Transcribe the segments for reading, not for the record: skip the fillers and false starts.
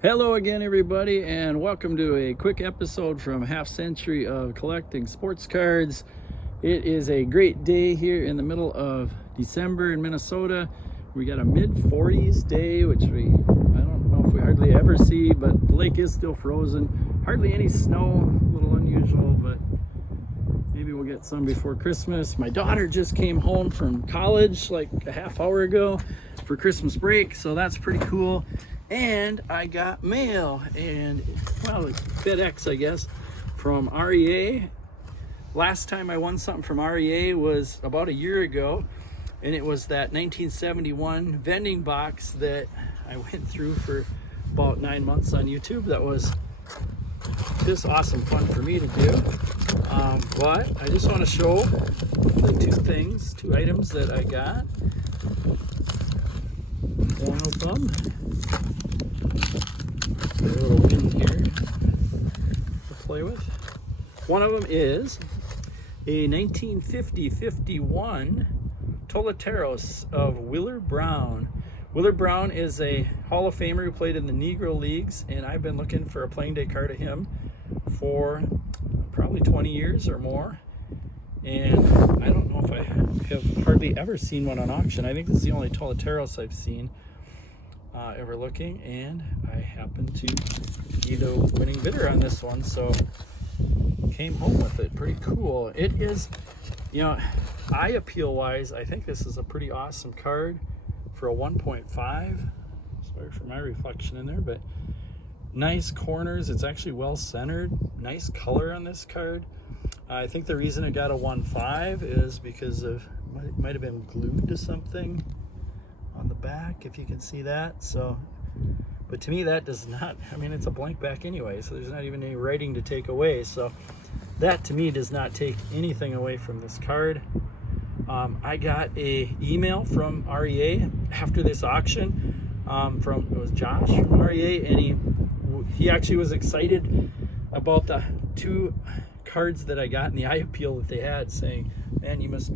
Hello again, everybody, and welcome to a quick episode from Half Century of Collecting Sports Cards. It is a great day here in the middle of December in Minnesota. We got a mid-40s day, which I don't know if we hardly ever see, but the lake is still frozen. Hardly any snow, a little unusual, but maybe we'll get some before Christmas. My daughter just came home from college like a half hour ago for Christmas break, so that's pretty cool. And I got mail, and well, it's FedEx, I guess, from REA. Last time I won something from REA was about a year ago, and it was that 1971 vending box that I went through for about 9 months on YouTube. That was just awesome fun for me to do. But I just want to show the two items that I got. One of them, a little pin here to play with. One of them is a 1950-51 Toleteros of Willard Brown. Willard Brown is a Hall of Famer who played in the Negro Leagues, and I've been looking for a playing day card of him for probably 20 years or more. And I don't know if I have hardly ever seen one on auction. I think this is the only Toleteros I've seen ever looking, and I happen to be the winning bidder on this one, so came home with it. Pretty cool. It is, eye appeal wise, I think this is a pretty awesome card for a 1.5. Sorry for my reflection in there, but nice corners. It's actually well centered. Nice color on this card. I think the reason it got a 1.5 is because of it might have been glued to something on the back, if you can see that. So, but to me that does not, it's a blank back anyway, so there's not even any writing to take away. So that to me does not take anything away from this card. I got a email from REA after this auction from, it was Josh from REA, and he actually was excited about the two cards that I got in the eye appeal that they had, saying, man, you must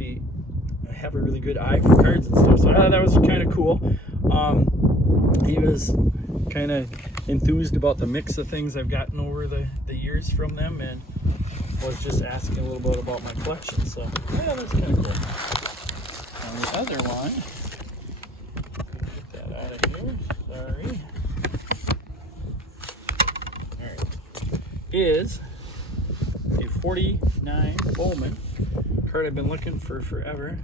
have a really good eye for cards and stuff. So I thought that was kind of cool. He was kind of enthused about the mix of things I've gotten over the years from them, and was just asking a little bit about my collection. So yeah, that's kind of cool. And the other one, get that out of here, sorry. All right, is a 49 Bowman card I've been looking for forever.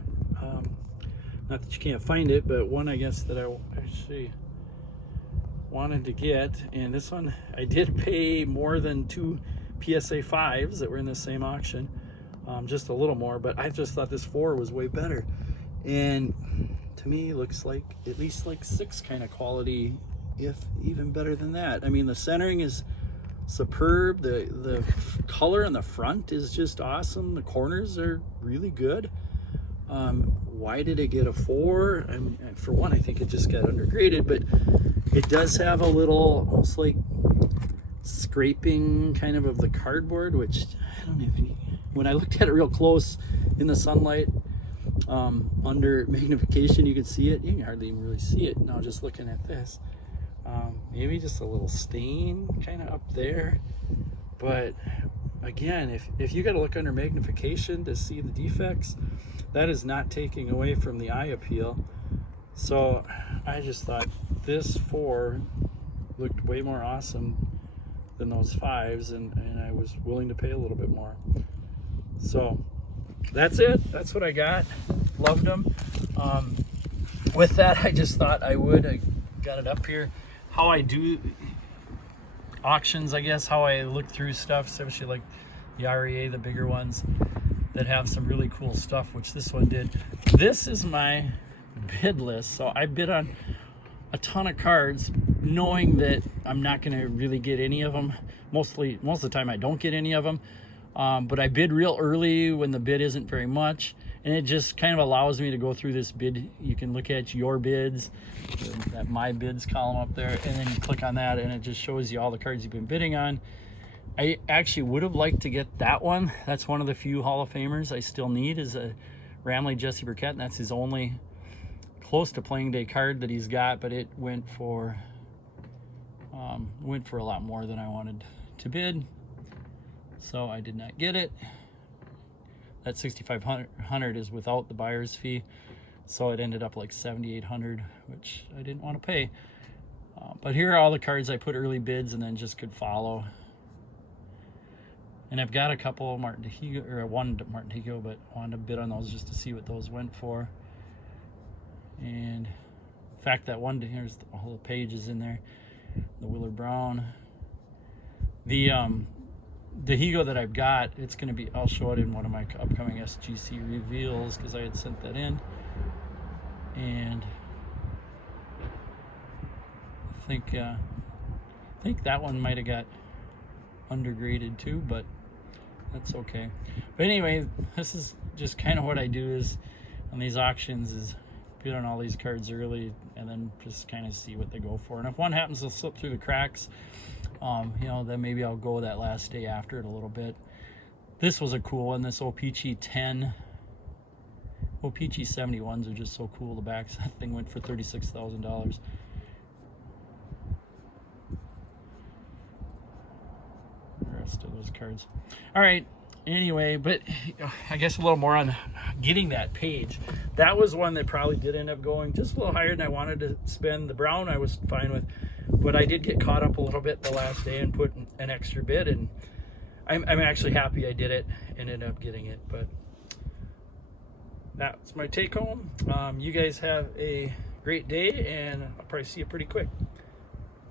Not that you can't find it, but one I guess that I actually wanted to get. And this one I did pay more than two PSA 5s that were in the same auction, just a little more, but I just thought this 4 was way better, and to me looks like at least like 6 kind of quality, if even better than that. The centering is superb. The color on the front is just awesome. The corners are really good. Why did it get a 4? For one, I think it just got undergraded, but it does have a little almost like scraping kind of the cardboard, which I don't even, when I looked at it real close in the sunlight, under magnification, you could see it. You can hardly even really see it now just looking at this. Maybe just a little stain kind of up there, but again, if you got to look under magnification to see the defects, that is not taking away from the eye appeal. So I just thought this 4 looked way more awesome than those 5s, and I was willing to pay a little bit more. So that's it. That's what I got. Loved them. With that, I just thought I got it up here. How I do auctions, I guess, how I look through stuff, especially like the REA, the bigger ones that have some really cool stuff, which this one did. This is my bid list. So I bid on a ton of cards, knowing that I'm not going to really get any of them. Most of the time I don't get any of them, but I bid real early when the bid isn't very much, and it just kind of allows me to go through this bid. You can look at your bids, that my bids column up there, and then you click on that and it just shows you all the cards you've been bidding on. I actually would have liked to get that one. That's one of the few Hall of Famers I still need, is a Ramley Jesse Burkett, and that's his only close to playing day card that he's got, but it went for Went for a lot more than I wanted to bid, so I did not get it. That $6,500 is without the buyer's fee, so it ended up like $7,800, which I didn't want to pay. But here are all the cards I put early bids and then just could follow. And I've got a couple of Martin Tehigo, or one Martin Tehigo, but I wanted to bid on those just to see what those went for. And in fact, that one, here's all the pages in there. The Willer Brown. The Tehigo that I've got, it's going to be, I'll show it in one of my upcoming SGC reveals because I had sent that in. And I think that one might have got undergraded too, but that's okay. But anyway, this is just kind of what I do is on these auctions is bid on all these cards early and then just kind of see what they go for. And if one happens to slip through the cracks, then maybe I'll go that last day after it a little bit. This was a cool one, this O-Pee-Chee 10. O-Pee-Chee 71s are just so cool. The backs, that thing went for $36,000. The rest of those cards. All right, anyway, but I guess a little more on getting that page. That was one that probably did end up going just a little higher than I wanted to spend. The brown I was fine with, but I did get caught up a little bit the last day and put an extra bid, and I'm actually happy I did it and ended up getting it. But that's my take home. You guys have a great day, and I'll probably see you pretty quick.